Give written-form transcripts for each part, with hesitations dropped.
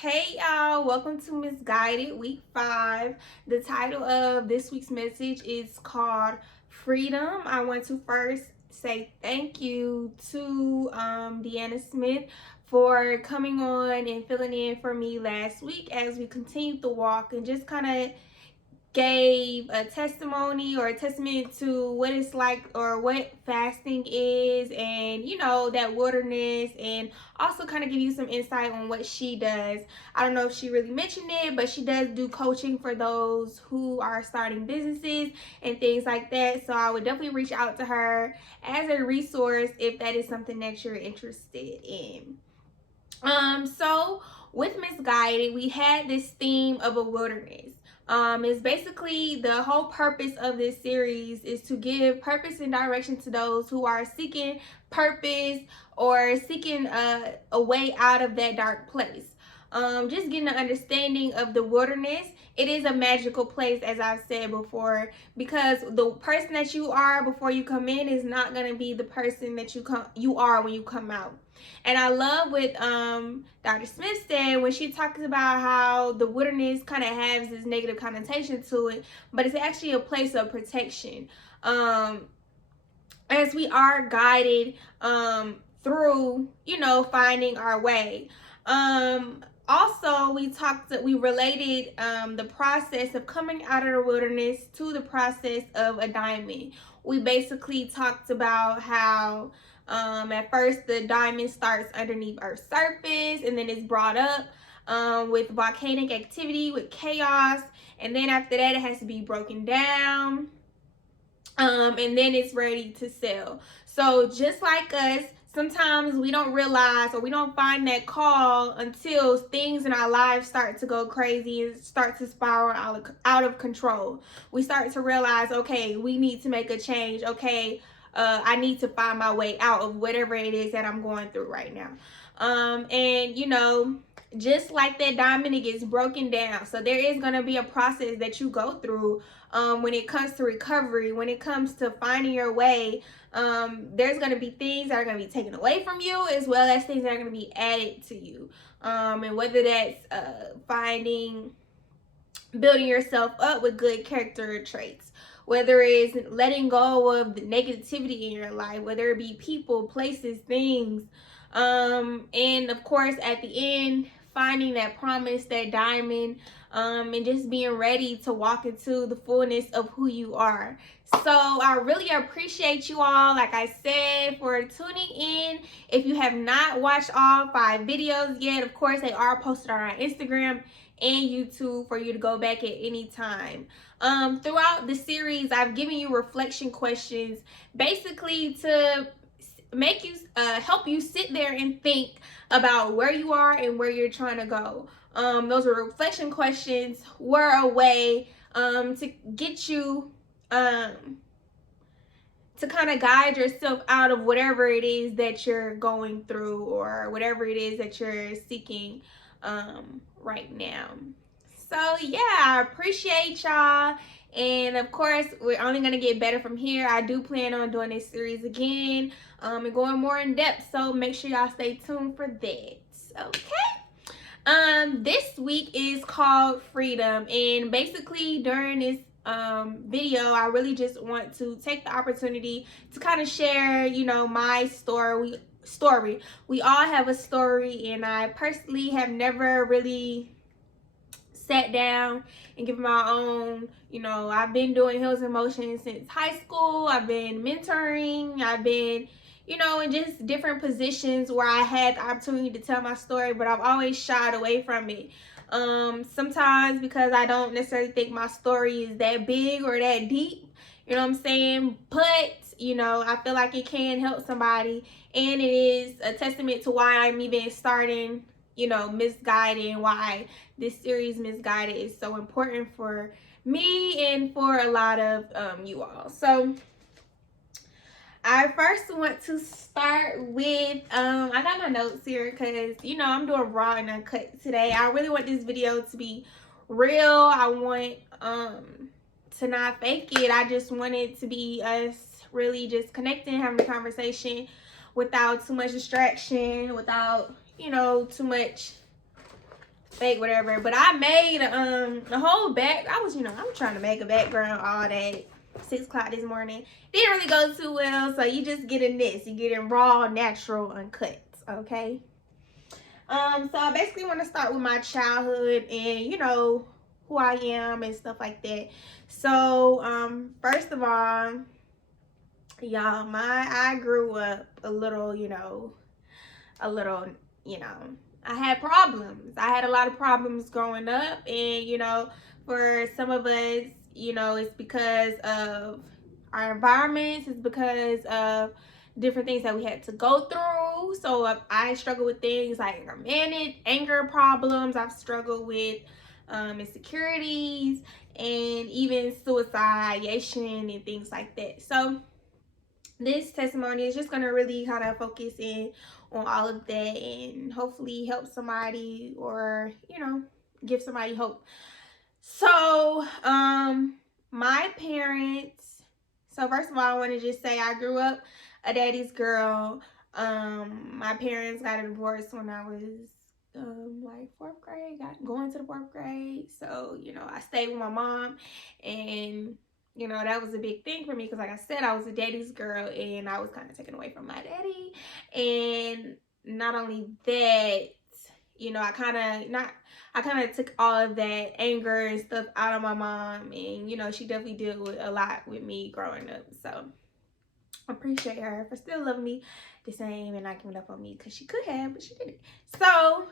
Hey y'all, welcome to Misguided Week 5. The title of this week's message is called Freedom. I want to first say thank you to Deanna Smith for coming on and filling in for me last week as we continued the walk and just kind of gave a testimony or a testament to what it's like or what fasting is, and that wilderness, and also kind of give you some insight on what she does. I don't know if she really mentioned it, but she does do coaching for those who are starting businesses and things like that. So I would definitely reach out to her as a resource if that is something that you're interested in. So with Misguided, we had this theme of a wilderness. Is basically the whole purpose of this series is to give purpose and direction to those who are seeking purpose or seeking a way out of that dark place. Just getting an understanding of the wilderness. It is a magical place, as I've said before, because the person that you are before you come in is not going to be the person that you are when you come out. And I love what Dr. Smith said when she talks about how the wilderness kind of has this negative connotation to it, but it's actually a place of protection. As we are guided through, finding our way. Also, we related the process of coming out of the wilderness to the process of a diamond. We basically talked about how at first the diamond starts underneath Earth's surface and then it's brought up with volcanic activity, with chaos, and then after that it has to be broken down, and then it's ready to sell. So just like us, sometimes we don't realize or we don't find that call until things in our lives start to go crazy and start to spiral out of control. We start to realize, okay, we need to make a change. Okay, I need to find my way out of whatever it is that I'm going through right now. And just like that diamond, it gets broken down. So there is going to be a process that you go through when it comes to recovery, when it comes to finding your way. There's going to be things that are going to be taken away from you, as well as things that are going to be added to you. And whether that's building yourself up with good character traits, whether it's letting go of the negativity in your life, whether it be people, places, things, and of course at the end, finding that promise, that diamond, and just being ready to walk into the fullness of who you are. So I really appreciate you all, like I said, for tuning in. If you have not watched all 5 videos yet, of course they are posted on our Instagram and YouTube for you to go back at any time. Throughout the series, I've given you reflection questions, basically to make you help you sit there and think about where you are and where you're trying to go. Those reflection questions were a way to get you to kind of guide yourself out of whatever it is that you're going through or whatever it is that you're seeking right now. So yeah, I appreciate y'all. And of course, we're only going to get better from here. I do plan on doing this series again and going more in depth. So make sure y'all stay tuned for that. Okay. This week is called Freedom. And basically during this video, I really just want to take the opportunity to kind of share, my story. We all have a story, and I personally have never really sat down and given my own. I've been doing Hills in Motion since high school. I've been mentoring. I've been in just different positions where I had the opportunity to tell my story, but I've always shied away from it. Sometimes because I don't necessarily think my story is that big or that deep, you know what I'm saying? But, I feel like it can help somebody, and it is a testament to why I'm even starting, Misguided, and why this series Misguided is so important for me and for a lot of you all. So I first want to start with I got my notes here because I'm doing raw and uncut today. I really want this video to be real. I want to not fake it. I just want it to be us really just connecting, having a conversation without too much distraction, without too much fake whatever. But I made a whole back. I'm trying to make a background all day. 6 o'clock this morning. Didn't really go too well, so you just getting this. You getting raw, natural, uncut. Okay. So I basically want to start with my childhood and who I am and stuff like that. So first of all, y'all, I grew up a little, you know, I had problems. I had a lot of problems growing up, and for some of us, it's because of our environments. It's because of different things that we had to go through. So I struggle with things like anger problems. I've struggled with insecurities and even suicidation and things like that. So this testimony is just going to really kind of focus in on all of that and hopefully help somebody or give somebody hope. So my parents, so first of all, I want to just say I grew up a daddy's girl. My parents got a divorce when I was like 4th grade, going to the 4th grade. So I stayed with my mom, and that was a big thing for me because, like I said, I was a daddy's girl and I was kind of taken away from my daddy. And not only that, I kind of took all of that anger and stuff out of my mom, and she definitely dealt with a lot with me growing up. So I appreciate her for still loving me the same and not giving up on me, because she could have, but she didn't. So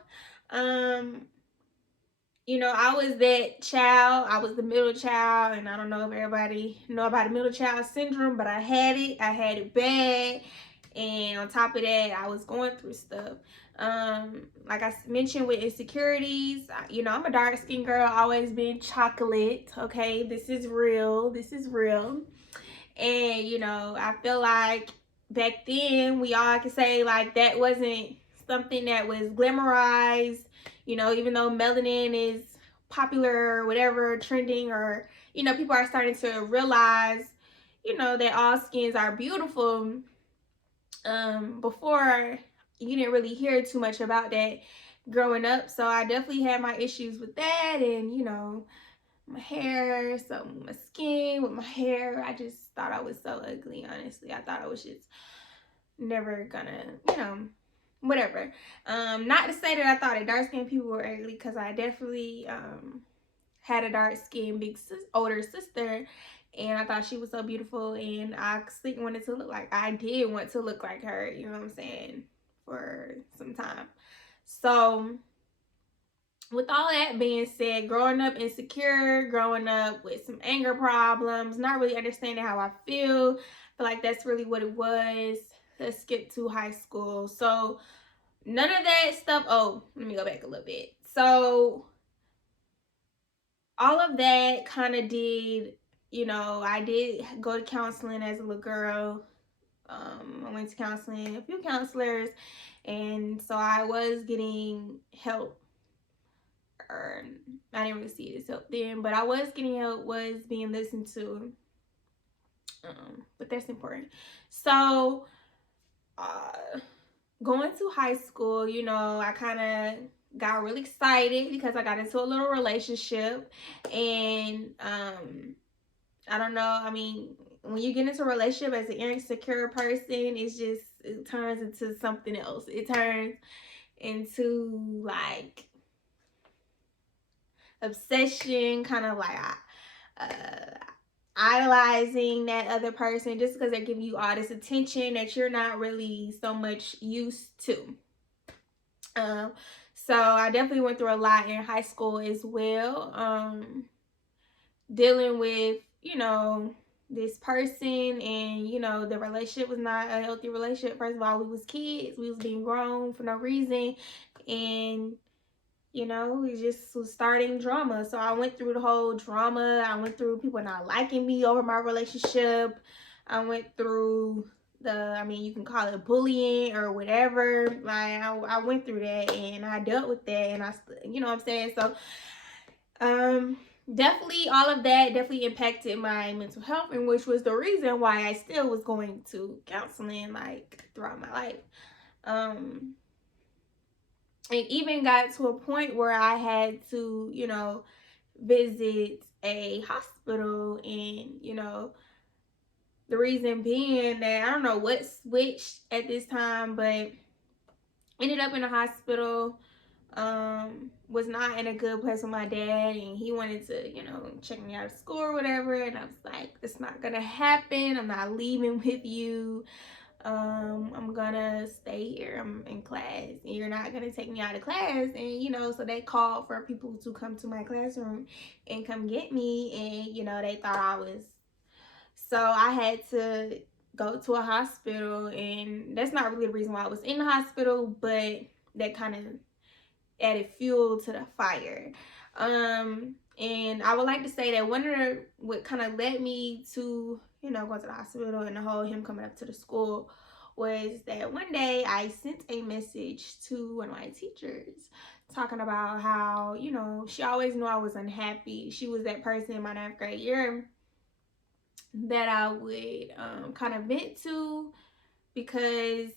I was that child. I was the middle child, and I don't know if everybody know about the middle child syndrome, but I had it. I had it bad, and on top of that, I was going through stuff. Like I mentioned with insecurities, I'm a dark skinned girl, always been chocolate. Okay, this is real. This is real. And I feel like back then we all could say like that wasn't something that was glamorized. Even though melanin is popular or whatever, trending, or people are starting to realize that all skins are beautiful. Before, you didn't really hear too much about that growing up. So I definitely had my issues with that, and my hair, so my skin with my hair. I just thought I was so ugly, honestly. I thought I was just never gonna, whatever. Not to say that I thought that dark skinned people were ugly, because I definitely had a dark skinned older sister, and I thought she was so beautiful, and I did want to look like her, you know what I'm saying, for some time. So with all that being said, growing up insecure, growing up with some anger problems, not really understanding how I feel like that's really what it was. Let's skip to high school. So none of that stuff. Oh, let me go back a little bit. So all of that kind of did, I did go to counseling as a little girl. I went to counseling, a few counselors, and so I was getting help. Or I didn't really see it as help then, but I was getting help, was being listened to. But that's important. So going to high school, I kind of got really excited because I got into a little relationship, and I don't know, I mean, when you get into a relationship as an insecure person, it turns into something else. It turns into like obsession, kind of like idolizing that other person just because they're giving you all this attention that you're not really so much used to. So I definitely went through a lot in high school as well, dealing with this person, and the relationship was not a healthy relationship. First of all, we was kids, we was being grown for no reason, and we just was starting drama. So I went through the whole drama. I went through people not liking me over my relationship. I went through you can call it bullying or whatever. Like I went through that, and I dealt with that, and you know what I'm saying? So definitely all of that definitely impacted my mental health, and which was the reason why I still was going to counseling like throughout my life. It even got to a point where I had to, you know, visit a hospital. And, you know, the reason being that I don't know what switched at this time, but ended up in a hospital. Was not in a good place with my dad, and he wanted to, you know, check me out of school or whatever. And I was like, it's not gonna happen. I'm not leaving with you. I'm gonna stay here. I'm in class. And you're not gonna take me out of class. And, you know, so they called for people to come to my classroom and come get me. And, you know, they thought I was, so I had to go to a hospital. And that's not really the reason why I was in the hospital, but that kind of added fuel to the fire. And I would like to say that one of the, what kind of led me to, you know, going to the hospital and the whole him coming up to the school, was that one day I sent a message to one of my teachers talking about how, you know, she always knew I was unhappy. She was that person in my 9th grade year that I would kind of vent to, because,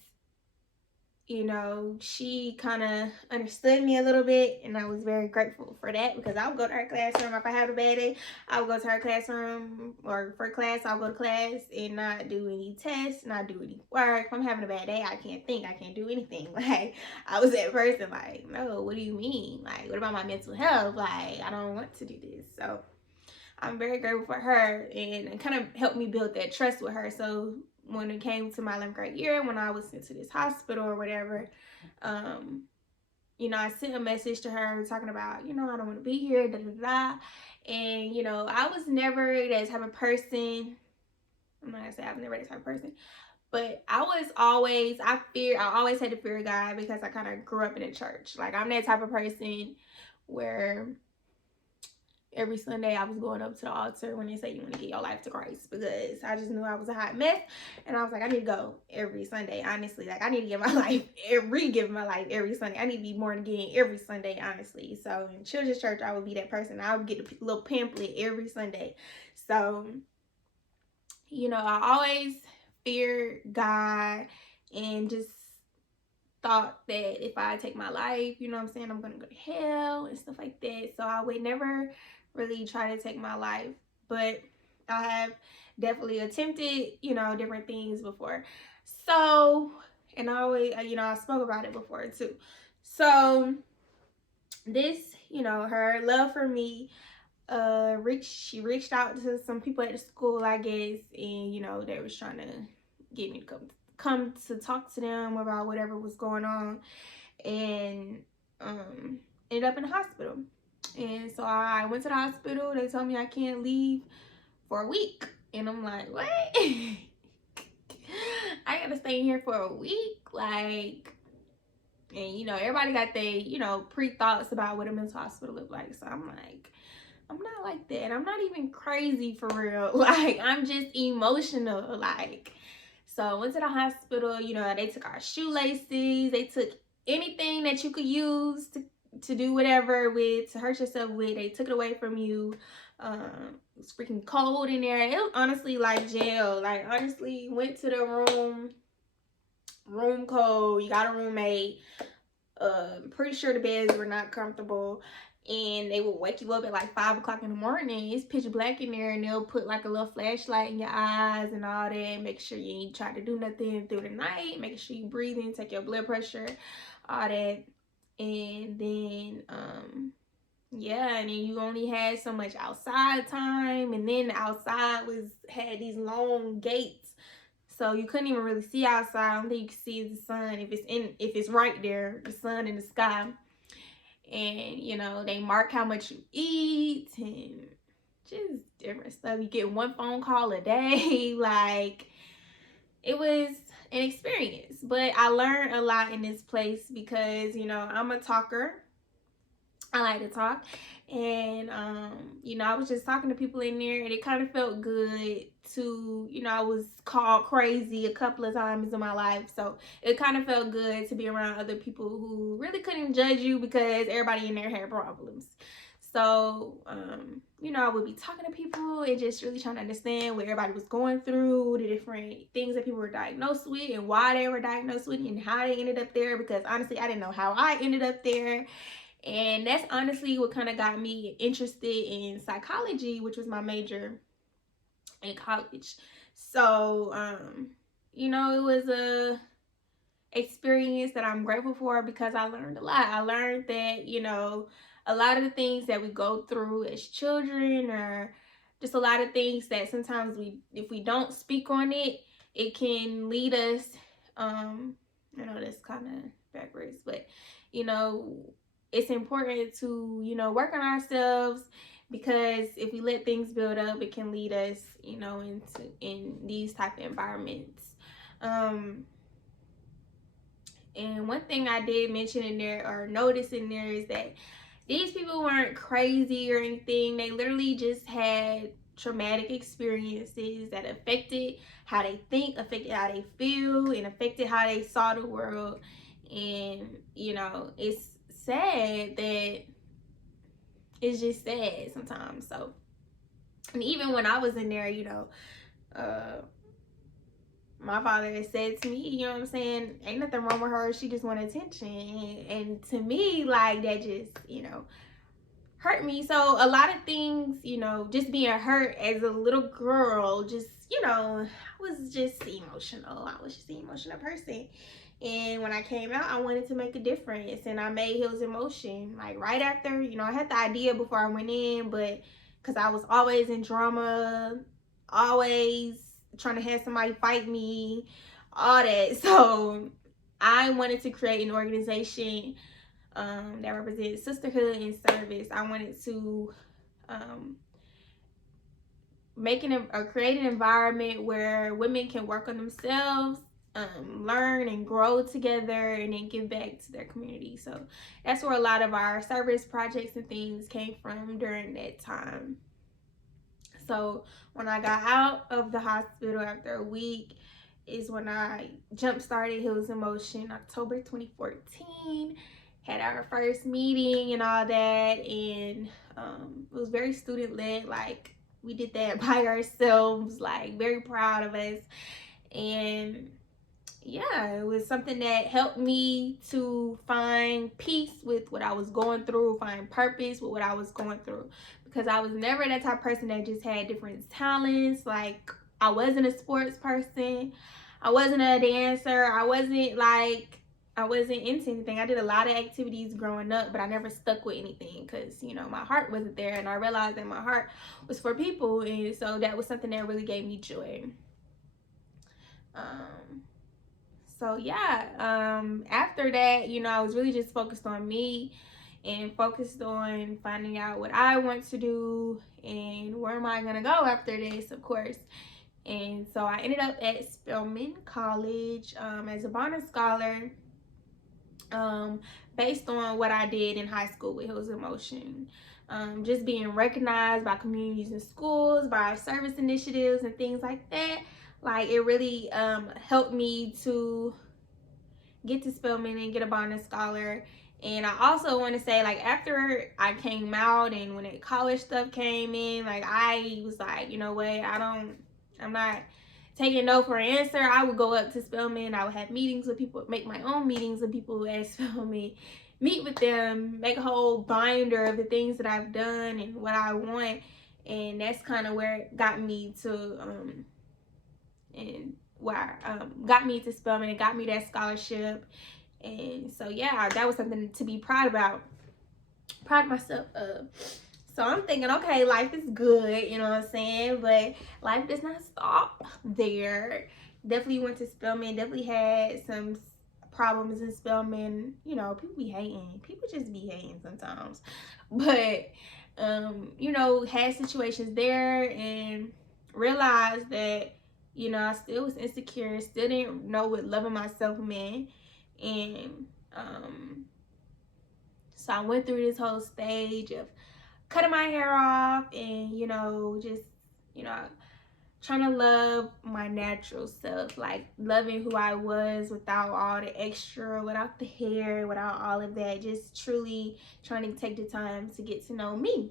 you know, she kind of understood me a little bit, and I was very grateful for that, because I would go to her classroom. If I had a bad day, I would go to her classroom, or for class, I'll go to class and not do any tests, not do any work. If I'm having a bad day, I can't think, I can't do anything. Like, I was that person, like, no, what do you mean? Like, what about my mental health? Like, I don't want to do this. So I'm very grateful for her, and it kind of helped me build that trust with her. So when it came to my 11th grade year, when I was sent to this hospital or whatever, you know, I sent a message to her talking about, you know, I don't want to be here, da da da. And, you know, I was never that type of person. I'm not gonna say I was never that type of person, but I was always, I always had to fear God, because I kind of grew up in a church. Like, I'm that type of person where every Sunday I was going up to the altar when they say you want to get your life to Christ, because I just knew I was a hot mess. And I was like, I need to go every Sunday, honestly. Like, I need to give my life, give my life every Sunday. I need to be born again every Sunday, honestly. So in children's church, I would be that person. I would get a little pamphlet every Sunday. So, you know, I always feared God, and just thought that if I take my life, you know what I'm saying, I'm gonna go to hell and stuff like that. So I would never really try to take my life, but I have definitely attempted, you know, different things before. So, and I always, you know, I spoke about it before too. So this, you know, her love for me, she reached out to some people at the school, I guess, and, you know, they was trying to get me to come to talk to them about whatever was going on. And ended up in the hospital. And so I went to the hospital. They told me I can't leave for a week. And I'm like, what? I gotta stay here for a week? Like, and, you know, everybody got their, you know, pre-thoughts about what a mental hospital look like. So I'm like, I'm not like that. I'm not even crazy for real. Like, I'm just emotional. Like, so I went to the hospital. You know, they took our shoelaces. They took anything that you could use to do whatever with, to hurt yourself with. They took it away from you. It was freaking cold in there. It was honestly like jail. Like, honestly, went to the room cold. You got a roommate. Pretty sure the beds were not comfortable, and they will wake you up at like 5 o'clock in the morning. It's pitch black in there, and they'll put like a little flashlight in your eyes and all that. Make sure you ain't try to do nothing through the night. Making sure you breathing, take your blood pressure, all that. And then yeah, and then you only had so much outside time, and then the outside had these long gates, so you couldn't even really see outside. Only thing you can see is the sun, if it's right there, the sun in the sky. And, you know, they mark how much you eat and just different stuff. You get one phone call a day. Like, it was an experience, but I learned a lot in this place, because, you know, I'm a talker. I like to talk. And you know, I was just talking to people in there, and it kind of felt good to, you know, I was called crazy a couple of times in my life, so it kind of felt good to be around other people who really couldn't judge you, because everybody in there had problems. So, you know, I would be talking to people and just really trying to understand what everybody was going through, the different things that people were diagnosed with and why they were diagnosed with and how they ended up there, because honestly, I didn't know how I ended up there. And that's honestly what kind of got me interested in psychology, which was my major in college. So, you know, it was a experience that I'm grateful for because I learned a lot. I learned that, you know, a lot of the things that we go through as children, or just a lot of things that sometimes if we don't speak on it, it can lead us, I know that's kind of backwards, but you know, it's important to, you know, work on ourselves, because if we let things build up, it can lead us, you know, in these type of environments. And one thing I did mention in there, or notice in there, is that these people weren't crazy or anything. They literally just had traumatic experiences that affected how they think, affected how they feel, and affected how they saw the world. And, you know, it's sad that it's just sad sometimes. So, and even when I was in there, you know, my father has said to me, you know what I'm saying, ain't nothing wrong with her, she just want attention. And to me, like, that just, you know, hurt me. So a lot of things, you know, just being hurt as a little girl, just, you know, I was just emotional. I was just an emotional person. And when I came out, I wanted to make a difference, and I made Heals in Motion. Like right after, you know, I had the idea before I went in, but because I was always in drama, always trying to have somebody fight me, all that. So I wanted to create an organization that represents sisterhood and service. I wanted to create an environment where women can work on themselves, learn and grow together, and then give back to their community. So that's where a lot of our service projects and things came from during that time. So when I got out of the hospital after a week is when I jump started Heals in Motion, October 2014. Had our first meeting and all that, and it was very student led. Like, we did that by ourselves, like very proud of us. And yeah, it was something that helped me to find peace with what I was going through, find purpose with what I was going through, because I was never that type of person that just had different talents. Like, I wasn't a sports person, I wasn't a dancer, I wasn't into anything. I did a lot of activities growing up, but I never stuck with anything because, you know, my heart wasn't there, and I realized that my heart was for people, and so that was something that really gave me joy. So yeah, after that, you know, I was really just focused on me and focused on finding out what I want to do and where am I gonna go after this, of course. And so I ended up at Spelman College as a Bonner Scholar, based on what I did in high school with Heals in Motion. Just being recognized by communities and schools, by service initiatives and things like that. Like, it really helped me to get to Spelman and get a Bonner Scholar. And I also want to say, like, after I came out and when the college stuff came in, like, I was like, you know what, I'm not taking no for an answer. I would go up to Spelman, I would have meetings with people, make my own meetings with people at Spelman, meet with them, make a whole binder of the things that I've done and what I want. And that's kind of where it got me to got me to Spelman and got me that scholarship. And so yeah, that was something to be proud myself of. So I'm thinking, okay, life is good, you know what I'm saying, but life does not stop there. Definitely went to Spelman, definitely had some problems in Spelman. You know, people be hating, people just be hating sometimes, but you know, had situations there and realized that, you know, I still was insecure, still didn't know what loving myself meant. And so I went through this whole stage of cutting my hair off and, you know, just, you know, trying to love my natural self, like loving who I was without all the extra, without the hair, without all of that, just truly trying to take the time to get to know me.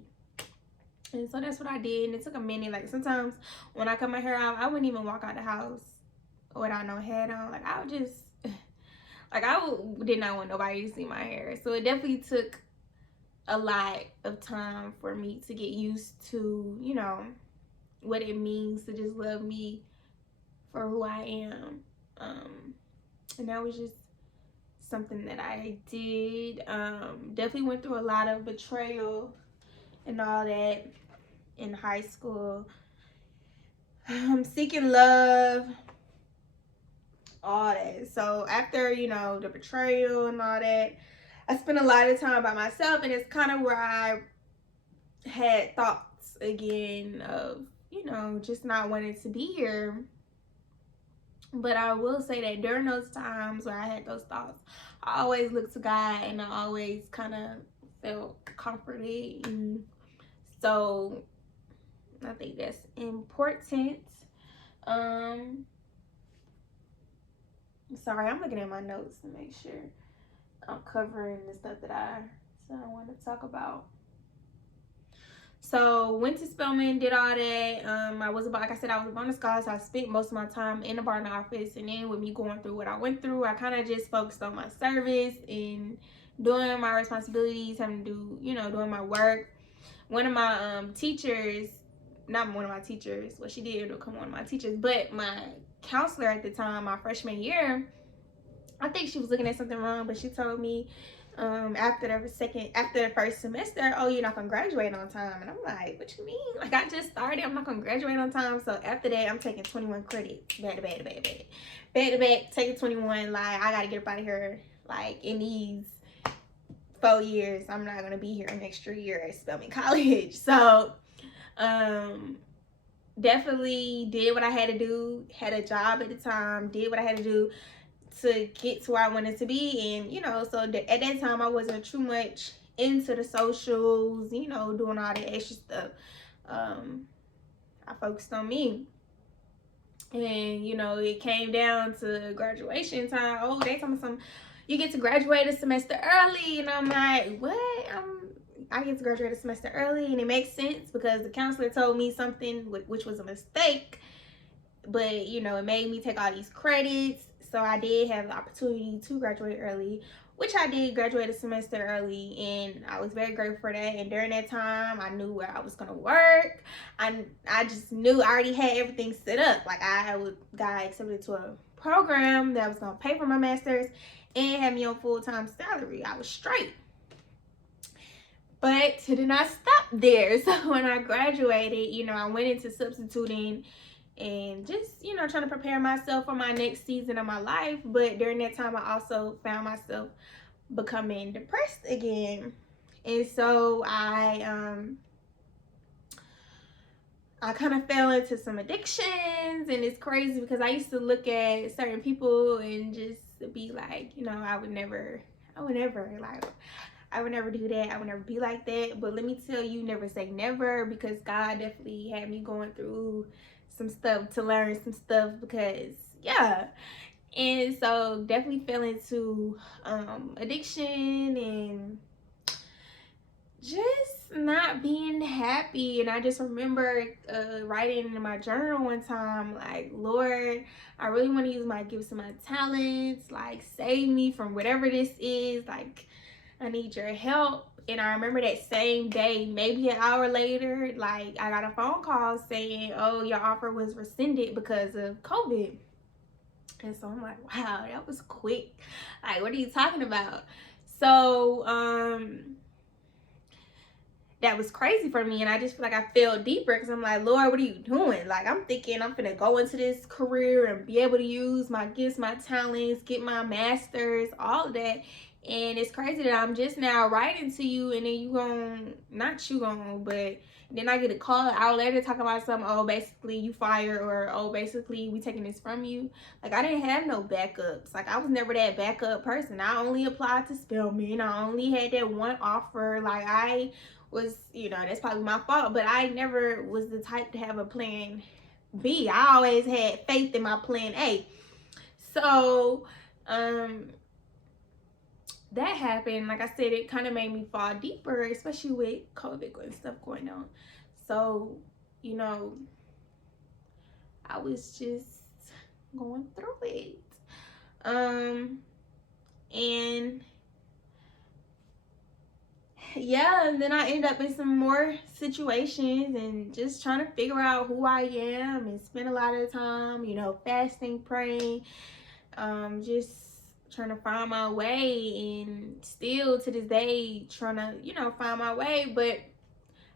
And so that's what I did, and it took a minute. Like sometimes when I cut my hair out, I wouldn't even walk out the house without no hat on. Like I would just, like did not want nobody to see my hair. So it definitely took a lot of time for me to get used to, you know, what it means to just love me for who I am. And that was just something that I did. Definitely went through a lot of betrayal and all that in high school. Seeking love, all that. So after, you know, the betrayal and all that, I spent a lot of time by myself, and it's kind of where I had thoughts again of, you know, just not wanting to be here. But I will say that during those times where I had those thoughts, I always looked to God, and I always kind of felt comforted. And so I think that's important. Sorry, I'm looking at my notes to make sure I'm covering the stuff that I want to talk about. So went to Spelman, did all that. I was about, like I said, I was a bonus scholar, so I spent most of my time in the Barton office. And then with me going through what I went through, I kind of just focused on my service and doing my responsibilities, having to do, you know, doing my work. One of my teachers, not one of my teachers, well, she did become one of my teachers, but my counselor at the time, my freshman year, I think she was looking at something wrong, but she told me after the first semester, oh, you're not gonna graduate on time. And I'm like, what you mean? Like, I just started, I'm not gonna graduate on time. So after that, I'm taking 21 credits back to back, taking 21. Like, I gotta get up out of here. Like, in these 4 years, I'm not gonna be here an extra year at Spelman College. So definitely did what I had to do, had a job at the time, did what I had to do to get to where I wanted to be. And, you know, so at that time I wasn't too much into the socials, you know, doing all the extra stuff. I focused on me. And, you know, it came down to graduation time. Oh, they told me you get to graduate a semester early. And I'm like, what? I get to graduate a semester early. And it makes sense because the counselor told me something which was a mistake. But, you know, it made me take all these credits. So I did have the opportunity to graduate early, which I did graduate a semester early, and I was very grateful for that. And during that time, I knew where I was going to work. I just knew I already had everything set up. Like, got accepted to a program that was going to pay for my master's and have me on full-time salary. I was straight. But it did not stop there. So when I graduated, you know, I went into substituting and just, you know, trying to prepare myself for my next season of my life. But during that time, I also found myself becoming depressed again. And so I kind of fell into some addictions. And it's crazy because I used to look at certain people and just be like, you know, I would never do that. I would never be like that. But let me tell you, never say never, because God definitely had me going through some stuff to learn some stuff, because yeah. And so definitely fell into addiction and just not being happy. And I just remember writing in my journal one time, like, Lord, I really want to use my gifts and my talents. Like, save me from whatever this is. Like, I need your help. And I remember that same day, maybe an hour later, like, I got a phone call saying, oh, your offer was rescinded because of COVID. And so I'm like, wow, that was quick. Like, what are you talking about? So that was crazy for me. And I just feel like I fell deeper, because I'm like, Lord, what are you doing? Like, I'm thinking I'm gonna go into this career and be able to use my gifts, my talents, get my master's, all of that. And it's crazy that I'm just now writing to you, and then but then I get a call an hour later talking about something, oh, basically you fired, or oh, basically we taking this from you. Like, I didn't have no backups. Like, I was never that backup person. I only applied to Spelman. I only had that one offer. Like, I was, you know, that's probably my fault, but I never was the type to have a plan B. I always had faith in my plan A. So, that happened. Like I said, it kind of made me fall deeper, especially with COVID and stuff going on. So, you know, I was just going through it. And yeah, and then I ended up in some more situations and just trying to figure out who I am and spend a lot of time, you know, fasting, praying, just trying to find my way, and still to this day trying to, you know, find my way. But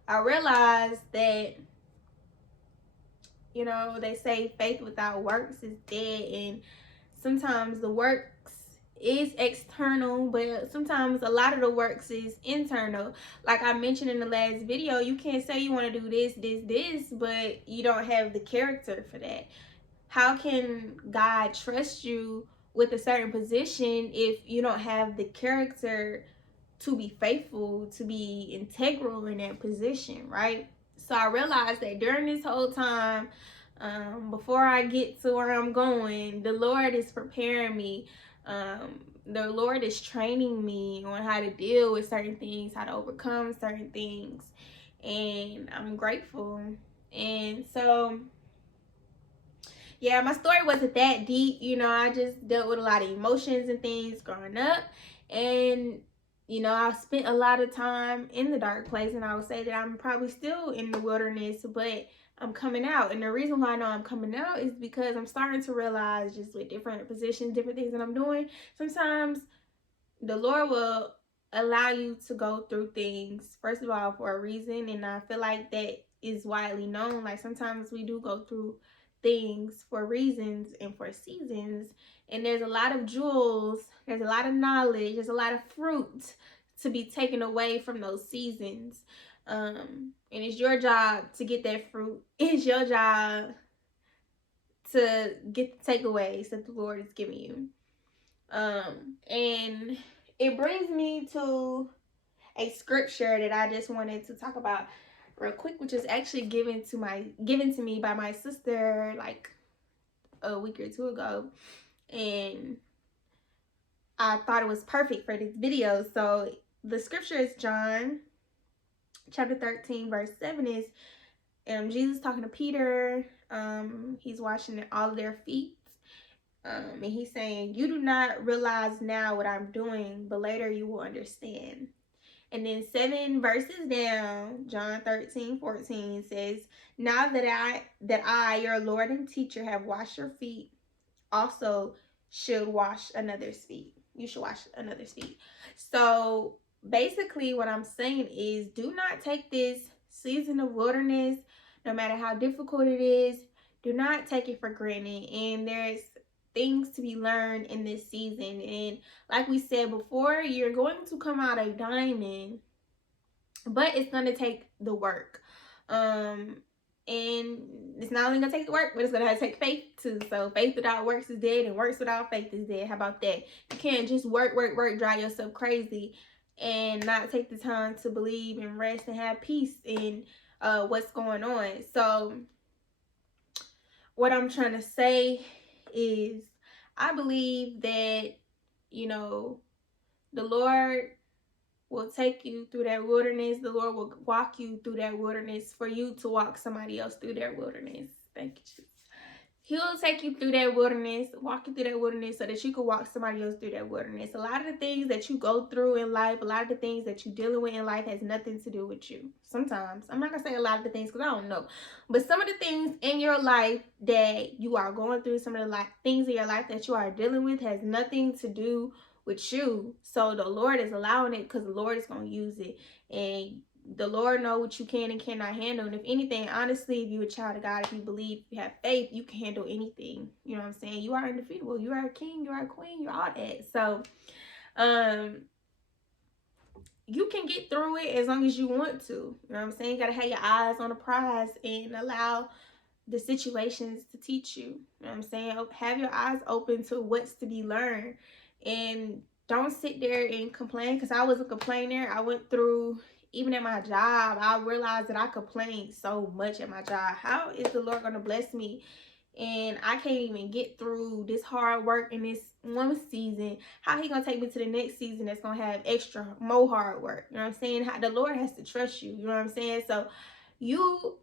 I realized that, you know, they say faith without works is dead, and sometimes the works is external, but sometimes a lot of the works is internal. Like I mentioned in the last video, you can't say you want to do this, but you don't have the character for that. How can God trust you with a certain position if you don't have the character to be faithful, to be integral in that position, right? So I realized that during this whole time, before I get to where I'm going, the Lord is preparing me. The Lord is training me on how to deal with certain things, how to overcome certain things, and I'm grateful. And so, yeah, my story wasn't that deep. You know, I just dealt with a lot of emotions and things growing up. And, you know, I spent a lot of time in the dark place. And I would say that I'm probably still in the wilderness, but I'm coming out. And the reason why I know I'm coming out is because I'm starting to realize, just with different positions, different things that I'm doing, sometimes the Lord will allow you to go through things, first of all, for a reason. And I feel like that is widely known. Like sometimes we do go through things for reasons and for seasons. And there's a lot of jewels, there's a lot of knowledge, there's a lot of fruit to be taken away from those seasons. And it's your job to get that fruit. It's your job to get the takeaways that the Lord is giving you. And it brings me to a scripture that I just wanted to talk about real quick, which is actually given to me by my sister like a week or two ago, and I thought it was perfect for this video. So the scripture is John chapter 13 verse 7. Is Jesus talking to Peter. He's washing all of their feet. And he's saying, you do not realize now what I'm doing, but later you will understand. And then 7 verses down, John 13:14 says, now that I, your Lord and teacher, have washed your feet, also should wash another's feet. You should wash another's feet. So basically what I'm saying is, do not take this season of wilderness, no matter how difficult it is, do not take it for granted. And there's things to be learned in this season. And like we said before, you're going to come out a diamond, but it's going to take the work. And it's not only gonna take the work, but it's gonna have to take faith too. So faith without works is dead, and works without faith is dead. How about that? You can't just work, drive yourself crazy, and not take the time to believe and rest and have peace in what's going on. So what I'm trying to say is, I believe that, you know, the Lord will take you through that wilderness. The Lord will walk you through that wilderness for you to walk somebody else through their wilderness. Thank you, Jesus. He'll take you through that wilderness, walk you through that wilderness so that you can walk somebody else through that wilderness. A lot of the things that you go through in life, a lot of the things that you're dealing with in life has nothing to do with you. Sometimes. I'm not going to say a lot of the things because I don't know. But some of the things in your life that you are going through, some of the things in your life that you are dealing with has nothing to do with you. So the Lord is allowing it because the Lord is going to use it. And the Lord knows what you can and cannot handle. And if anything, honestly, if you're a child of God, if you believe, if you have faith, you can handle anything. You know what I'm saying? You are undefeatable. You are a king. You are a queen. You're all that. So, you can get through it as long as you want to. You know what I'm saying? You got to have your eyes on the prize and allow the situations to teach you. You know what I'm saying? Have your eyes open to what's to be learned. And don't sit there and complain, because I was a complainer. I went through even at my job, I realized that I complain so much at my job. How is the Lord going to bless me and I can't even get through this hard work in this one season? How he gonna take me to the next season that's gonna have extra more hard work? You know what I'm saying? How the Lord has to trust you. You know what I'm saying? So you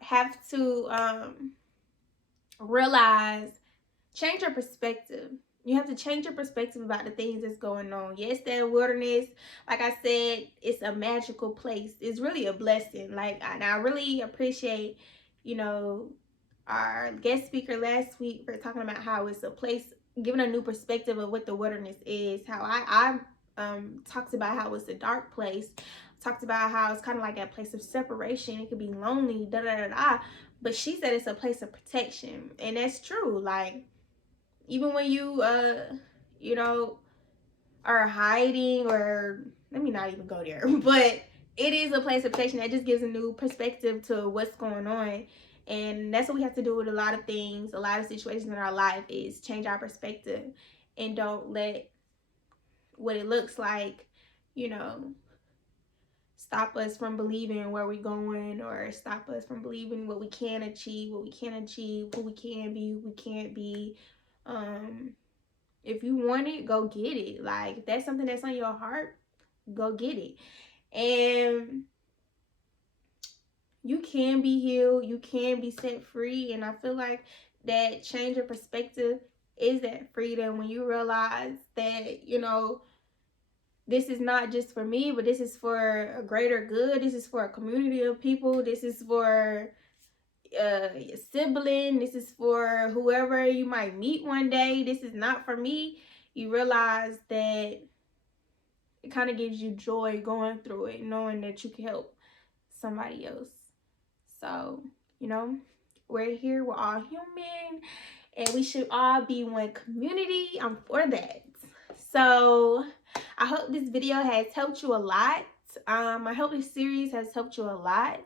have to realize, change your perspective. You have to change your perspective about the things that's going on. Yes, that wilderness, like I said, it's a magical place. It's really a blessing. Like, and I really appreciate, you know, our guest speaker last week for talking about how it's a place, giving a new perspective of what the wilderness is. How I talked about how it's a dark place. Talked about how it's kind of like a place of separation. It could be lonely, da da da da. But she said it's a place of protection, and that's true. Like, even when you you know, are hiding, or let me not even go there, but it is a place of protection that just gives a new perspective to what's going on. And that's what we have to do with a lot of things, a lot of situations in our life, is change our perspective and don't let what it looks like, you know, stop us from believing where we're going, or stop us from believing what we can achieve, what we can't achieve, who we can be, who we can't be. If you want it, go get it. Like, if that's something that's on your heart, go get it. And you can be healed, you can be set free. And I feel like that change of perspective is that freedom, when you realize that, you know, this is not just for me, but this is for a greater good. This is for a community of people. This is for your sibling. This is for whoever you might meet one day. This is not for me. You realize that it kind of gives you joy going through it, knowing that you can help somebody else. So, you know, we're here, we're all human, and we should all be one community. I'm for that. So I hope this video has helped you a lot. I hope this series has helped you a lot.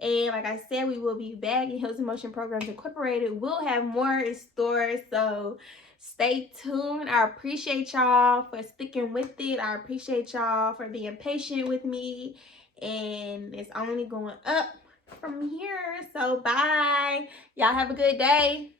And like I said, we will be back in Heels in Motion Programs Incorporated. We'll have more in store, so stay tuned. I appreciate y'all for sticking with it. I appreciate y'all for being patient with me. And it's only going up from here. So bye. Y'all have a good day.